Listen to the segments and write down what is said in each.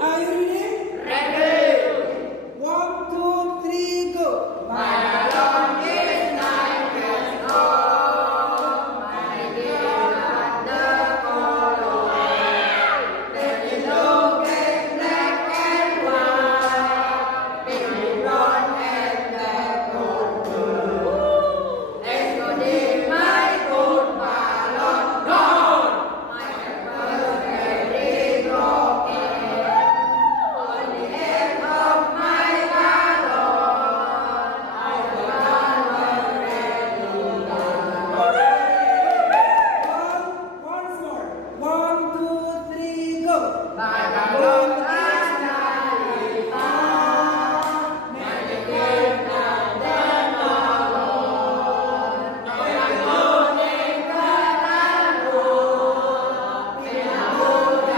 Are you ready? Ready. 1, 2, 3, go. My balloon is 9 years old. My dear the color. Let it look at black and white. Let it run at the gold. Exploding my gold balloon. Gone. My was very broken. On the end of my balloon, I was ready. Once more. 1, 2, 3, go. My balloon is flying high. Many came down the balloon. My balloon is flying high. In a moon and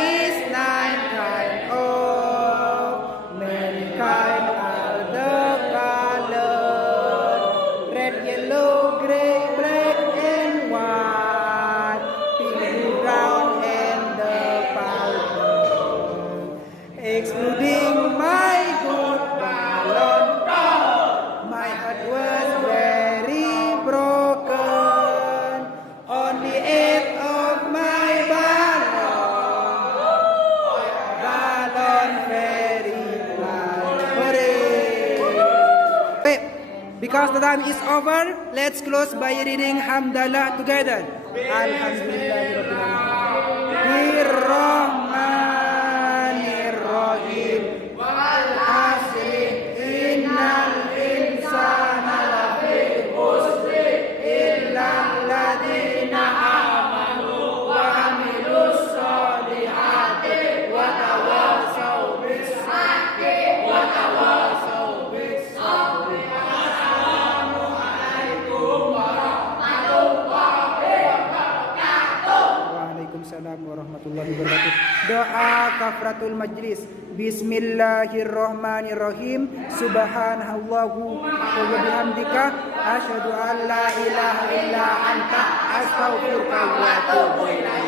is 9 kind of many kind are the color red, yellow, gray, black and white, pink, brown and the powder, excluding my good balloon. My heart was very broken on the end of my balloon very light. Hooray! Because the time is over, let's close by reading Hamdalah together. Bismillahirrahmanirrahim. Wal asri innal insana lafi khusri illa alladhina amanu wa amilus solihati wa tawasaw bis haqqi wa tawasaw bis sabri. Assalamualaikum warahmatullahi wabarakatuh. Waalaikumsalam warahmatullahi wabarakatuh. Doa kafaratul majlis. Bismillahirrahmanirrahim. Subhanallahu wa bihamdika asyhadu an la ilaha illa anta astaghfiruka wa atubu ilaik.